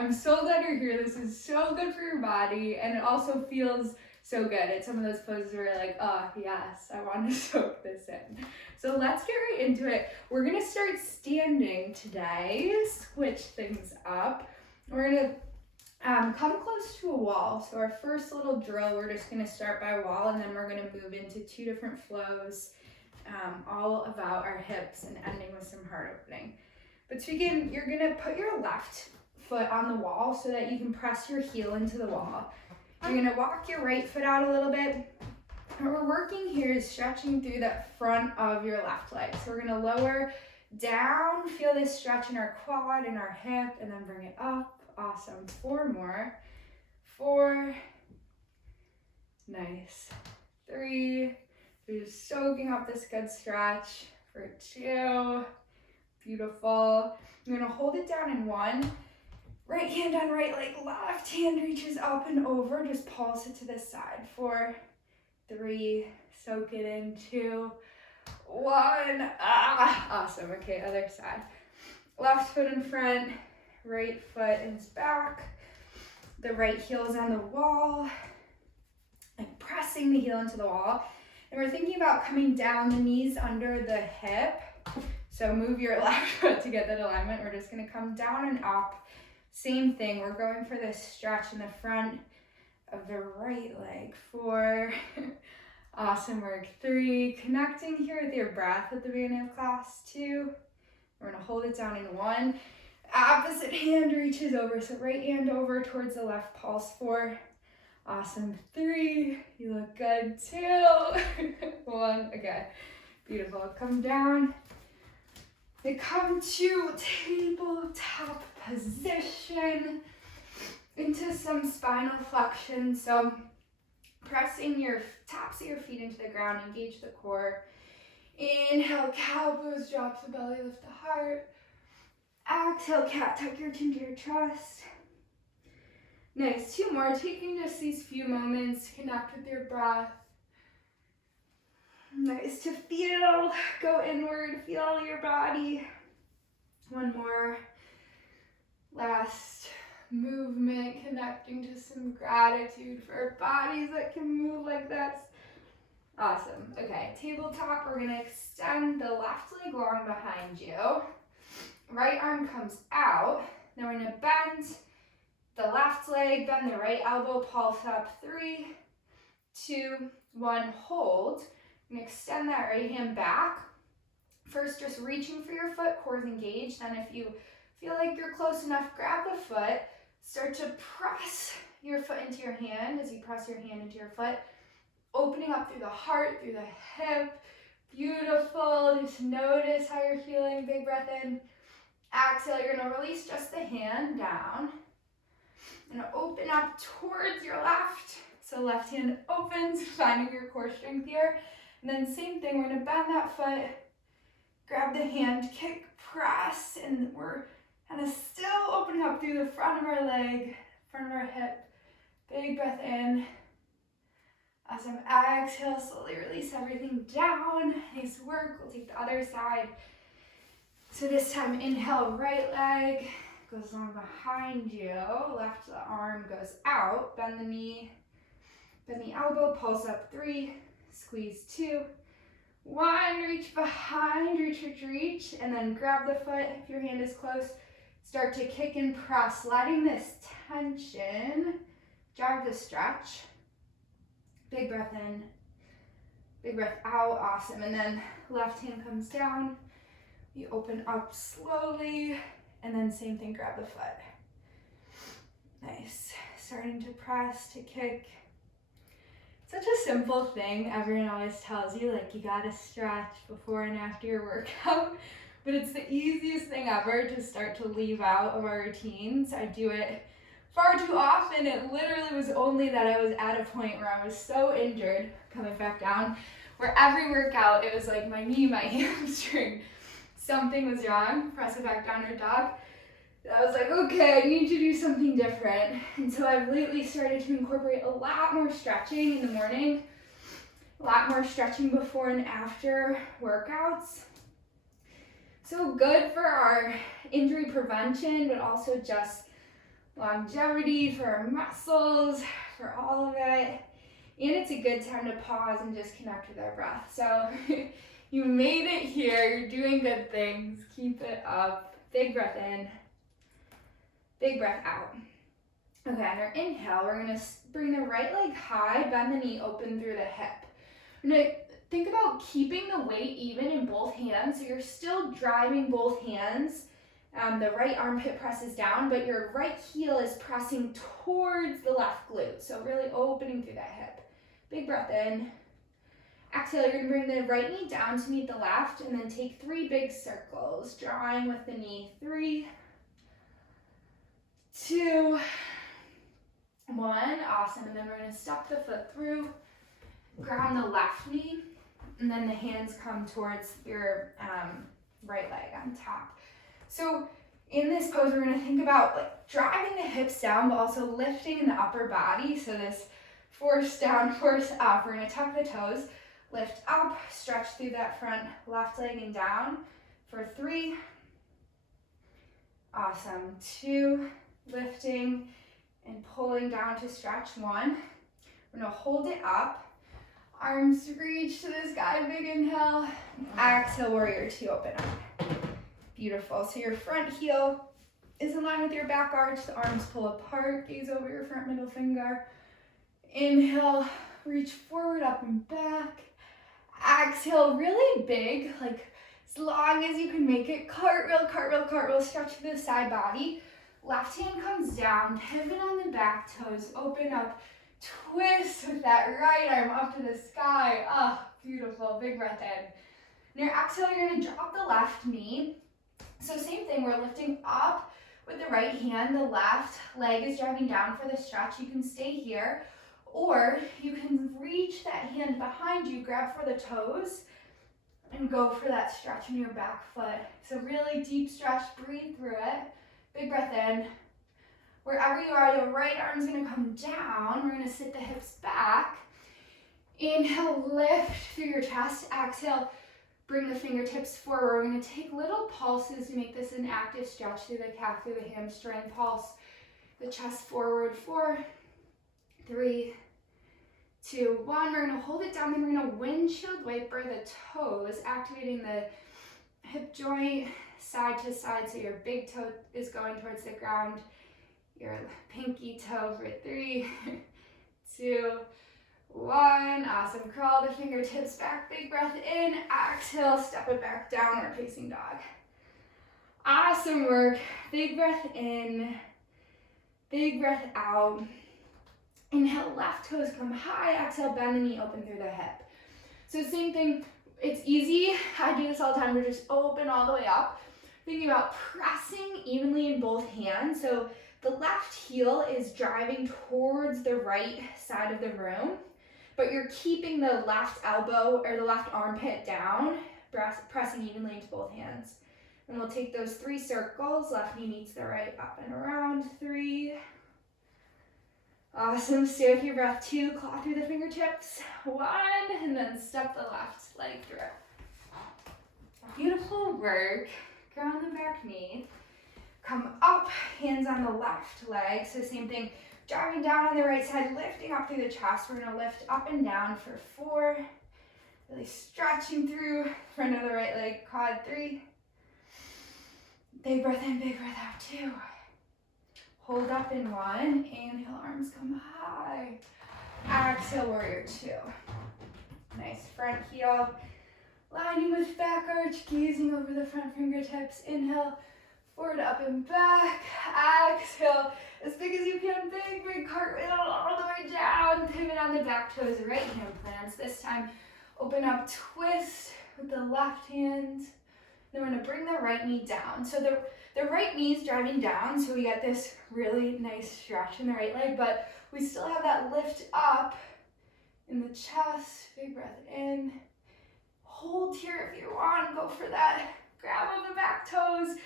I'm so glad you're here. This is so good for your body, and it also feels so good. It's some of those poses where you're like, oh yes, I want to soak this in. So let's get right into it. We're gonna start standing today, switch things up. We're gonna come close to a wall. So our first little drill, we're just gonna start by wall, and then we're gonna move into 2 different flows, all about our hips and ending with some heart opening. But to begin, you're gonna put your left foot on the wall so that you can press your heel into the wall. You're gonna walk your right foot out a little bit. What we're working here is stretching through that front of your left leg. So we're gonna lower down, feel this stretch in our quad and our hip, and then bring it up. Awesome. 4 more. 4. Nice. 3. We're just soaking up this good stretch. For 2. Beautiful. I'm gonna hold it down in 1. Right hand on right leg, left hand reaches up and over. Just pulse it to this side. 4, 3, soak it in. 2, 1. Awesome. Okay, other side. Left foot in front, right foot is back. The right heel is on the wall. And pressing the heel into the wall. And we're thinking about coming down, the knees under the hip. So move your left foot to get that alignment. We're just gonna come down and up. Same thing, we're going for this stretch in the front of the right leg. 4, awesome work. 3, connecting here with your breath at the beginning of class. 2, we're gonna hold it down in 1. Opposite hand reaches over, so right hand over towards the left pulse. 4, awesome. 3, you look good. 2, 1, okay, beautiful. Come down. They come to tabletop position into some spinal flexion. So pressing your tops of your feet into the ground, engage the core. Inhale, cow pose, drop the belly, lift the heart. Exhale, cat, tuck your chin to your chest. Nice, 2 more, taking just these few moments to connect with your breath. Nice to feel, go inward, feel your body. 1 more. Last movement, connecting to some gratitude for our bodies that can move like this. Awesome. Okay, tabletop, we're gonna extend the left leg long behind you. Right arm comes out. Then we're gonna bend the left leg, bend the right elbow, pulse up. 3, 2, 1, hold. And extend that right hand back. First, just reaching for your foot, core's engaged. Then if you feel like you're close enough, grab the foot. Start to press your foot into your hand as you press your hand into your foot. Opening up through the heart, through the hip. Beautiful. Just notice how you're feeling. Big breath in. Exhale, you're gonna release just the hand down. And open up towards your left. So left hand opens, finding your core strength here. And then same thing, we're gonna bend that foot, grab the hand, kick, press, and we're kind of still opening up through the front of our leg, front of our hip. Big breath in. Awesome, exhale, slowly release everything down. Nice work, we'll take the other side. So this time, inhale, right leg goes long behind you. Left arm goes out, bend the knee, bend the elbow, pulse up. 3, squeeze. 2, 1, reach behind, reach, and then grab the foot if your hand is close. Start to kick and press, letting this tension jog the stretch. Big breath in, big breath out, awesome. And then left hand comes down, you open up slowly, and then same thing, grab the foot. Nice, starting to press, to kick. Such a simple thing. Everyone always tells you, like, you gotta stretch before and after your workout, but it's the easiest thing ever to start to leave out of our routines. I do it far too often. It literally was only that I was at a point where I was so injured, coming back down, where every workout, it was like my knee, my hamstring, something was wrong, press it back down, or dog. I was like, okay, I need to do something different. And so I've lately started to incorporate a lot more stretching in the morning, a lot more stretching before and after workouts. So good for our injury prevention, but also just longevity, for our muscles, for all of it. And it's a good time to pause and just connect with our breath. So you made it here. You're doing good things. Keep it up. Big breath in. Big breath out. Okay, on our inhale, we're going to bring the right leg high, bend the knee, open through the hip. We're going to think about keeping the weight even in both hands. So you're still driving both hands. The right armpit presses down, but your right heel is pressing towards the left glute. So really opening through that hip. Big breath in. Exhale, you're going to bring the right knee down to meet the left, and then take 3 big circles, drawing with the knee. 3, 2, 1. Awesome. And then we're going to step the foot through, ground the left knee, and then the hands come towards your right leg on top. So in this pose, we're going to think about like driving the hips down, but also lifting in the upper body. So this force down, force up. We're going to tuck the toes, lift up, stretch through that front left leg and down for 3. Awesome. 2, lifting and pulling down to stretch. 1. We're going to hold it up. Arms reach to the sky, big inhale. Exhale, warrior 2, open up. Beautiful. So your front heel is in line with your back arch. The arms pull apart. Gaze over your front middle finger. Inhale, reach forward, up and back. Exhale, really big, like as long as you can make it. Cartwheel, cartwheel, cartwheel. Stretch to the side body. Left hand comes down. Pivot on the back toes. Open up. Twist with that right arm up to the sky. Ah, beautiful. Big breath in. On your exhale, you're going to drop the left knee. So same thing, we're lifting up with the right hand. The left leg is driving down for the stretch. You can stay here, or you can reach that hand behind you, grab for the toes, and go for that stretch in your back foot. So really deep stretch, breathe through it. Big breath in. Wherever you are, your right arm's gonna come down. We're gonna sit the hips back. Inhale, lift through your chest. Exhale, bring the fingertips forward. We're going to take little pulses to make this an active stretch through the calf, through the hamstring. Pulse the chest forward. 4, 3, 2, 1. We're going to hold it down, then we're going to windshield wiper the toes, activating the hip joint side to side. So your big toe is going towards the ground. Your pinky toe for 3, 2, 1. Awesome. Crawl the fingertips back. Big breath in. Exhale. Step it back. Downward facing dog. Awesome work. Big breath in. Big breath out. Inhale. Left toes come high. Exhale. Bend the knee. Open through the hip. So same thing. It's easy. I do this all the time. We're just open all the way up. Thinking about pressing evenly in both hands. So the left heel is driving towards the right side of the room, but you're keeping the left elbow or the left armpit down, pressing evenly into both hands. And we'll take those 3 circles. Left knee meets the right, up and around. 3. Awesome. Stay with your breath. 2. Claw through the fingertips. 1. And then step the left leg through. Beautiful work. Ground the back knee. Come up, hands on the left leg. So same thing, driving down on the right side, lifting up through the chest. We're going to lift up and down for 4. Really stretching through front of the right leg. Quad 3. Big breath in, big breath out. 2. Hold up in 1. Inhale, arms come high. Exhale, warrior 2. Nice front heel. Lining with back arch, gazing over the front fingertips. Inhale, forward, up and back. Exhale, as big as you can. Big, big cartwheel all the way down. Pivot on the back toes, right hand plants. This time, open up, twist with the left hand. Then we're going to bring the right knee down. So the right knee is driving down, so we get this really nice stretch in the right leg, but we still have that lift up in the chest. Big breath in. Hold here if you want. Go for that grab of the back toes.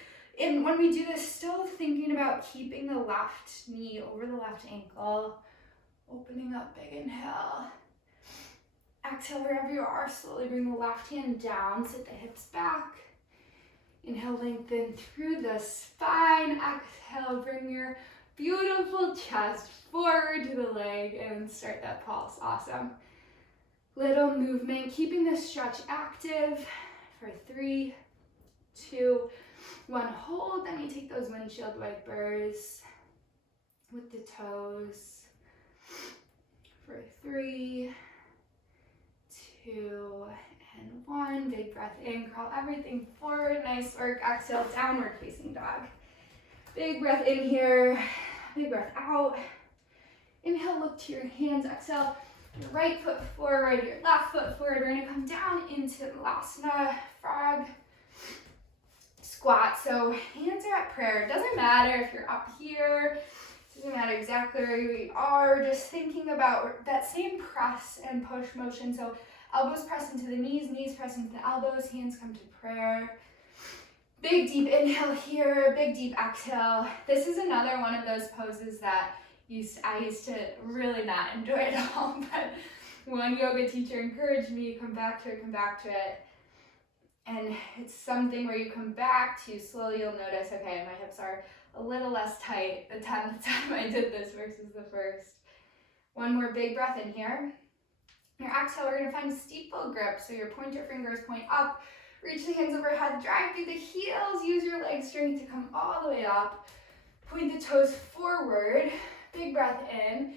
And when we do this, still thinking about keeping the left knee over the left ankle. Opening up, big inhale. Exhale wherever you are. Slowly bring the left hand down. Sit the hips back. Inhale, lengthen through the spine. Exhale, bring your Beautiful chest forward to the leg and start that pulse. Awesome. Little movement, keeping the stretch active for 3, 2, 1. Hold, then you take those windshield wipers with the toes for 3, 2, and 1. Big breath in, crawl everything forward. Nice work. Exhale, downward facing dog. Big breath in here, big breath out. Inhale, look to your hands. Exhale, your right foot forward, your left foot forward. We're gonna come down into Lasana, frog, squat. So hands are at prayer. It doesn't matter if you're up here, it doesn't matter exactly where you are, just thinking about that same press and push motion. So elbows press into the knees, knees press into the elbows, hands come to prayer. Big deep inhale here, big deep exhale. This is another one of those poses that I used to really not enjoy at all, but one yoga teacher encouraged me to come back to it. And it's something where you come back to, slowly you'll notice, okay, my hips are a little less tight the 10th time I did this versus the first. One more big breath in here. Your exhale, we're gonna find steeple grip. So your pointer fingers point up, reach the hands overhead, drive through the heels, use your leg strength to come all the way up. Point the toes forward, big breath in.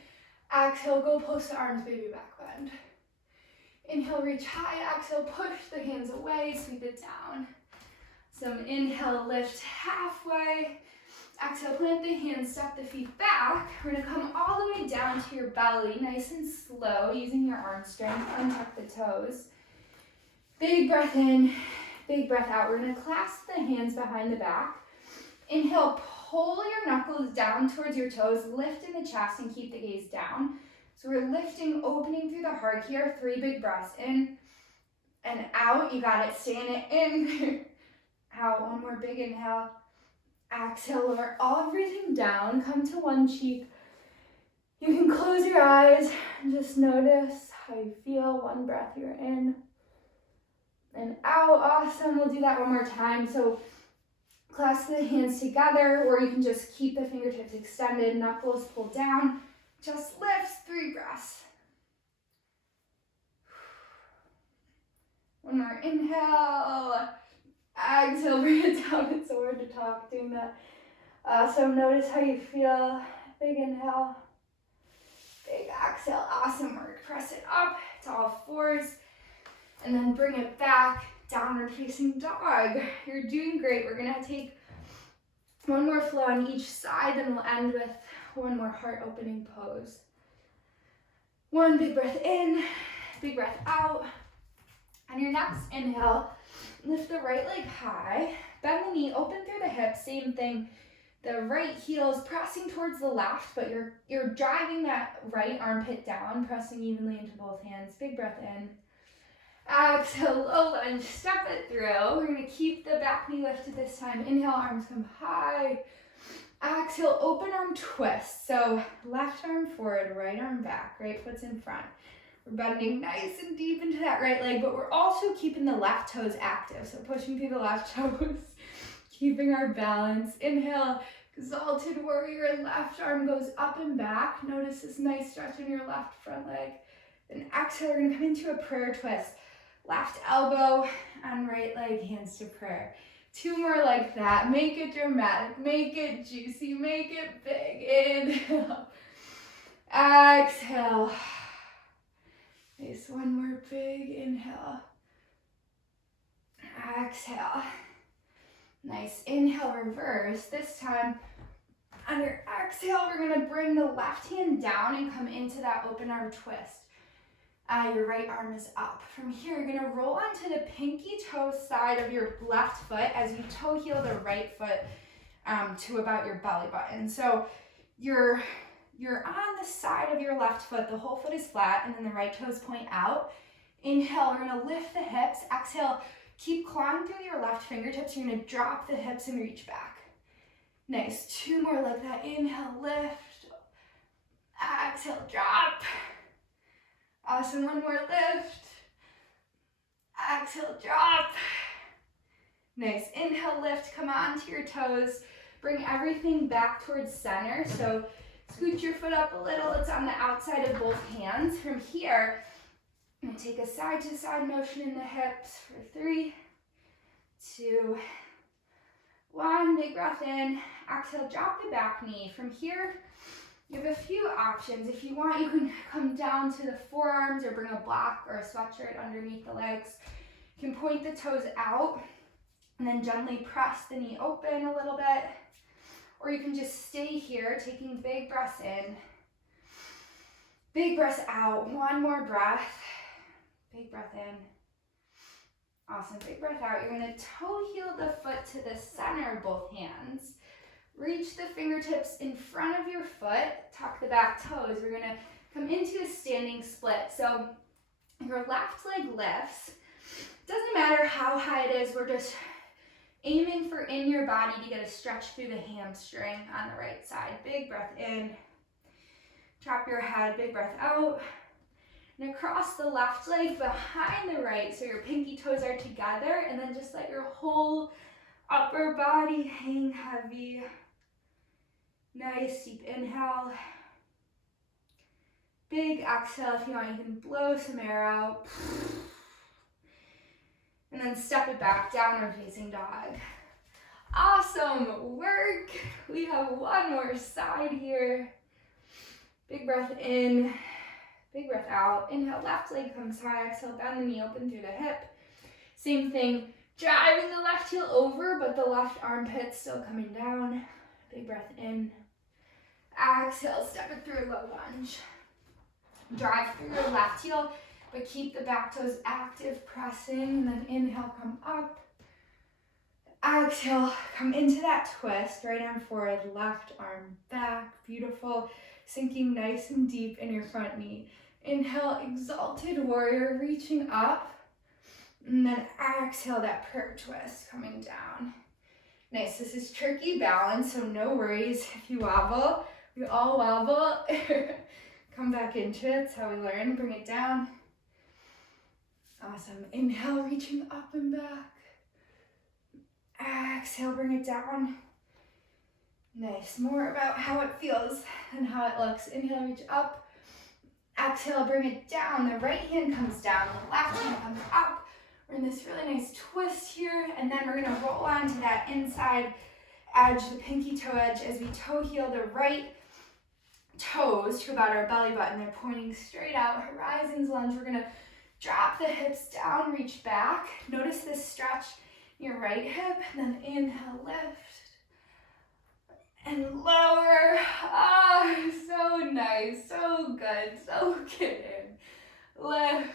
Exhale, go post the arms, baby back bend. Inhale, reach high, exhale, push the hands away, sweep it down. Some inhale, lift halfway. Exhale, plant the hands, step the feet back. We're gonna come all the way down to your belly, nice and slow, using your arm strength, untuck the toes. Big breath in, big breath out. We're gonna clasp the hands behind the back. Inhale, pull your knuckles down towards your toes, lift in the chest and keep the gaze down. So we're lifting, opening through the heart here. 3 big breaths in and out. You got it, stay in it, in, out. One more big inhale. Exhale, lower everything down, come to one cheek. You can close your eyes and just notice how you feel. One breath here in and out. Awesome. We'll do that one more time. So clasp the hands together, or you can just keep the fingertips extended, knuckles pulled down. Just lifts. 3 breaths. One more inhale. Exhale, bring it down. It's so hard to talk doing that. So notice how you feel. Big inhale. Big exhale. Awesome work. Press it up to all fours. And then bring it back, downward facing dog. You're doing great. We're gonna take one more flow on each side, then we'll end with one more heart opening pose. One big breath in, big breath out. On your next inhale, lift the right leg high, bend the knee, open through the hips, same thing. The right heel is pressing towards the left, but you're driving that right armpit down, pressing evenly into both hands. Big breath in. Exhale, low lunge, step it through. We're gonna keep the back knee lifted this time. Inhale, arms come high. Exhale, open arm twist. So left arm forward, right arm back, right foot's in front. We're bending nice and deep into that right leg, but we're also keeping the left toes active. So pushing through the left toes, keeping our balance. Inhale, exalted warrior, left arm goes up and back. Notice this nice stretch in your left front leg. Then exhale, we're gonna come into a prayer twist. Left elbow and right leg, hands to prayer. 2 more like that. Make it dramatic, make it juicy, make it big. Inhale, exhale. Nice, one more big inhale. Exhale. Nice, inhale, reverse. This time, on your exhale, we're gonna bring the left hand down and come into that open arm twist. Your right arm is up. From here, you're gonna roll onto the pinky toe side of your left foot as you toe heel the right foot to about your belly button. So you're on the side of your left foot, the whole foot is flat, and then the right toes point out. Inhale, we're gonna lift the hips. Exhale, keep clawing through your left fingertips. You're gonna drop the hips and reach back. Nice, 2 more like that. Inhale, lift. Exhale, drop. Awesome, one more lift. Exhale, drop. Nice, inhale, lift, come onto your toes. Bring everything back towards center. So scoot your foot up a little. It's on the outside of both hands. From here, I'm going to take a side to side motion in the hips for 3, 2, 1. Big breath in. Exhale, drop the back knee. From here, you have a few options. If you want, you can come down to the forearms or bring a block or a sweatshirt underneath the legs. You can point the toes out and then gently press the knee open a little bit. Or you can just stay here, taking big breaths in, big breaths out. One more breath. Big breath in. Awesome, big breath out. You're gonna toe heel the foot to the center of both hands. Reach the fingertips in front of your foot, tuck the back toes. We're gonna come into a standing split. So your left leg lifts. Doesn't matter how high it is, we're just aiming for in your body to get a stretch through the hamstring on the right side. Big breath in, drop your head, big breath out. And across the left leg behind the right, so your pinky toes are together, and then just let your whole upper body hang heavy. Nice, deep inhale. Big exhale. If you want, you can blow some air out. And then step it back, downward facing dog. Awesome work. We have one more side here. Big breath in, big breath out. Inhale, left leg comes high. Exhale, bend the knee, open through the hip. Same thing, driving the left heel over, but the left armpit still coming down. Big breath in. Exhale, step it through a low lunge. Drive through your left heel, but keep the back toes active, pressing, and then inhale, come up. Exhale, come into that twist, right arm forward, left arm back, beautiful. Sinking nice and deep in your front knee. Inhale, exalted warrior, reaching up. And then exhale, that prayer twist, coming down. Nice, this is tricky balance, so no worries if you wobble. We all wobble. Come back into it, that's how we learn. Bring it down. Awesome. Inhale, reaching up and back. Exhale, bring it down. Nice. More about how it feels than how it looks. Inhale, reach up. Exhale, bring it down. The right hand comes down. The left hand comes up. We're in this really nice twist here. And then we're going to roll onto that inside edge, the pinky toe edge, as we toe heel the right toes to about our belly button. They're pointing straight out. Horizons lunge. We're going to drop the hips down, reach back. Notice this stretch in your right hip. And then inhale, lift. And lower. Ah, oh, so nice, so good, so good. Lift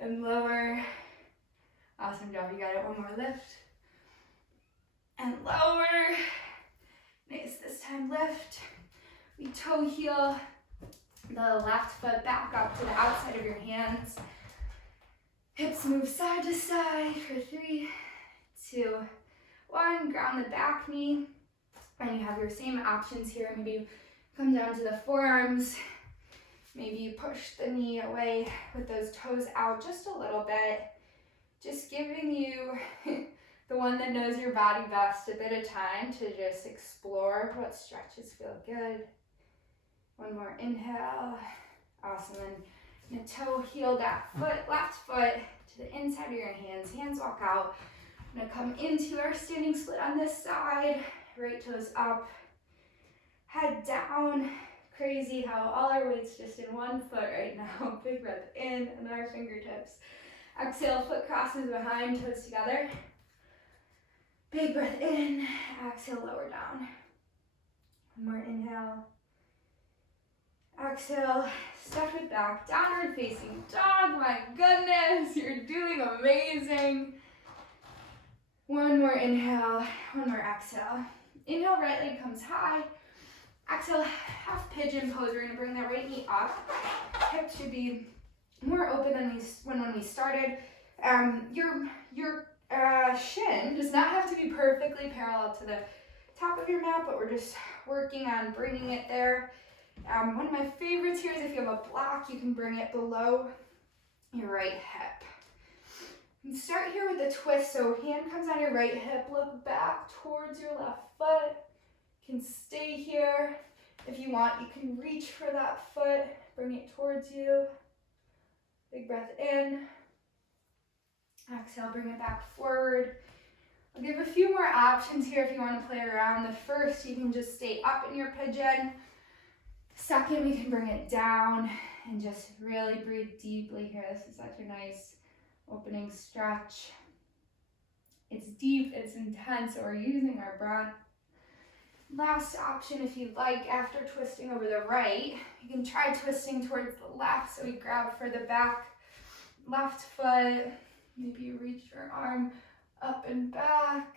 and lower. Awesome job, you got it. One more lift and lower. Nice, this time lift. We toe heel the left foot back up to the outside of your hands. Hips move side to side for 3, 2, 1. Ground the back knee. And you have your same options here. Maybe you come down to the forearms. Maybe you push the knee away with those toes out just a little bit. Just giving you, the one that knows your body best, a bit of time to just explore what stretches feel good. One more inhale. Awesome. And toe heel that foot, left foot to the inside of your hands. Hands walk out. I'm going to come into our standing split on this side. Right toes up, head down. Crazy how all our weight's just in one foot right now. Big breath in and our fingertips. Exhale, foot crosses behind, toes together. Big breath in, exhale, lower down. One more inhale. Exhale, step it back, downward facing dog. My goodness, you're doing amazing. One more inhale, one more exhale. Inhale, right leg comes high. Exhale, half pigeon pose. We're gonna bring that right knee up. Hips should be more open than when we started. Your shin does not have to be perfectly parallel to the top of your mat, but we're just working on bringing it there. One of my favorites here is if you have a block, you can bring it below your right hip. And start here with a twist. So hand comes on your right hip, look back towards your left foot. You can stay here. If you want, you can reach for that foot, bring it towards you. Big breath in. Exhale, bring it back forward. I'll give a few more options here if you want to play around. The first, you can just stay up in your pigeon. Second, we can bring it down and just really breathe deeply here. This is such a nice opening stretch. It's deep, it's intense, so we're using our breath. Last option, if you'd like, after twisting over the right, you can try twisting towards the left. So we grab for the back left foot. Maybe you reach your arm up and back.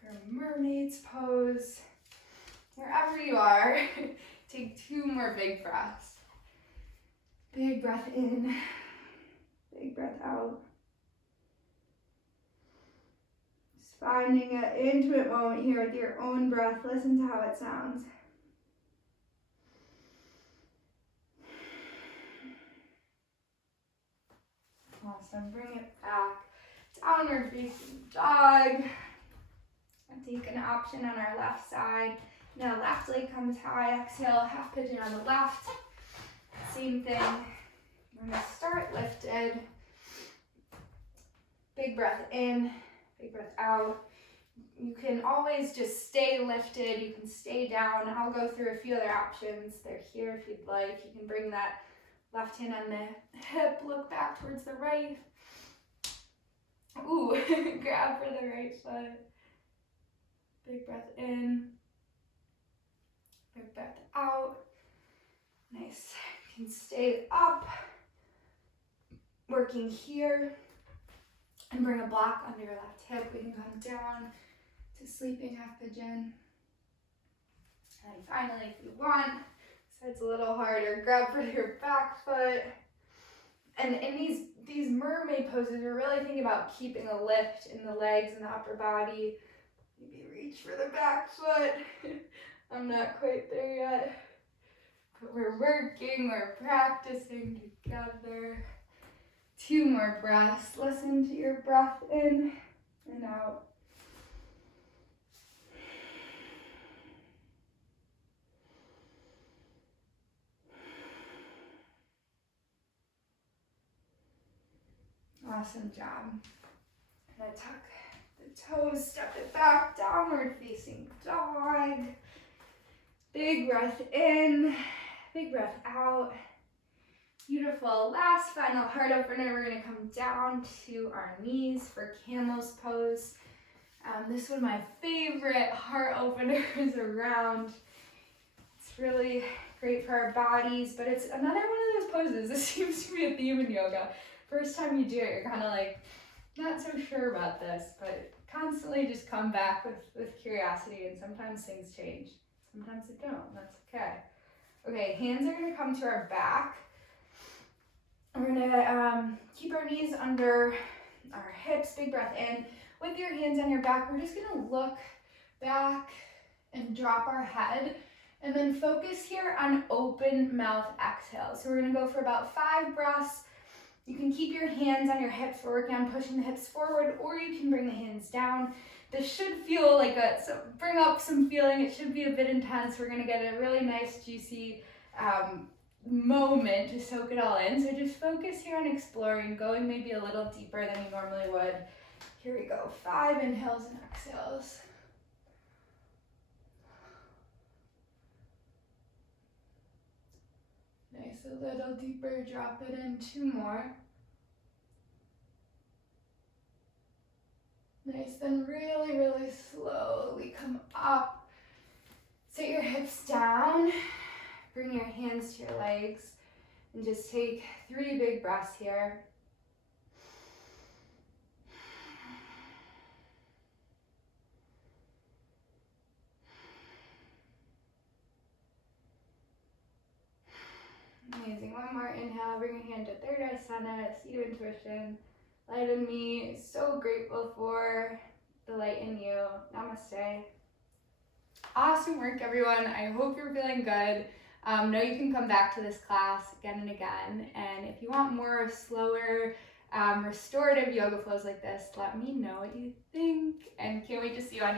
For mermaid's pose. Wherever you are, take 2 more big breaths. Big breath in, big breath out. Just finding an intimate moment here with your own breath. Listen to how it sounds. Awesome, bring it back. Downward facing dog. And take an option on our left side. Now left leg comes high, exhale, half pigeon on the left. Same thing. We're gonna start lifted. Big breath in, big breath out. You can always just stay lifted. You can stay down. I'll go through a few other options. They're here if you'd like. You can bring that left hand on the hip, look back towards the right. Ooh, grab for the right foot. Big breath in. Big breath out. Nice. You can stay up. Working here. And bring a block under your left hip. We can come down to sleeping half pigeon. And finally, if you want, so it's a little harder, grab for your back foot. And in these mermaid poses, we're really thinking about keeping a lift in the legs and the upper body. Maybe reach for the back foot. I'm not quite there yet. But we're working, we're practicing together. 2 more breaths. Listen to your breath in and out. Awesome job. And I tuck the toes, step it back, downward facing dog. Big breath in, big breath out. Beautiful. Last final heart opener. We're going to come down to our knees for Camel's pose. This is one of my favorite heart openers around. It's really great for our bodies, but it's another one of those poses. This seems to be a theme in yoga. First time you do it, you're kind of like, not so sure about this, but constantly just come back with curiosity, and sometimes things change. Sometimes they don't, that's okay. Okay, hands are going to come to our back. We're gonna keep our knees under our hips, big breath in. With your hands on your back, we're just gonna look back and drop our head, and then focus here on open mouth exhale. So we're gonna go for about 5 breaths. You can keep your hands on your hips. We're working on pushing the hips forward, or you can bring the hands down. This should feel like bring up some feeling. It should be a bit intense. We're gonna get a really nice, juicy, moment to soak it all in. So just focus here on exploring, going maybe a little deeper than you normally would. Here we go. 5 inhales and exhales. Nice, a little deeper, drop it in. 2 more. Nice, then really, really slowly come up. Sit your hips down. Bring your hands to your legs and just take 3 big breaths here. Amazing. 1 more inhale. Bring your hand to third eye center, seat of intuition. Light in me. So grateful for the light in you. Namaste. Awesome work, everyone. I hope you're feeling good. Know you can come back to this class again and again. And if you want more slower restorative yoga flows like this, let me know what you think. And can't wait to see you on your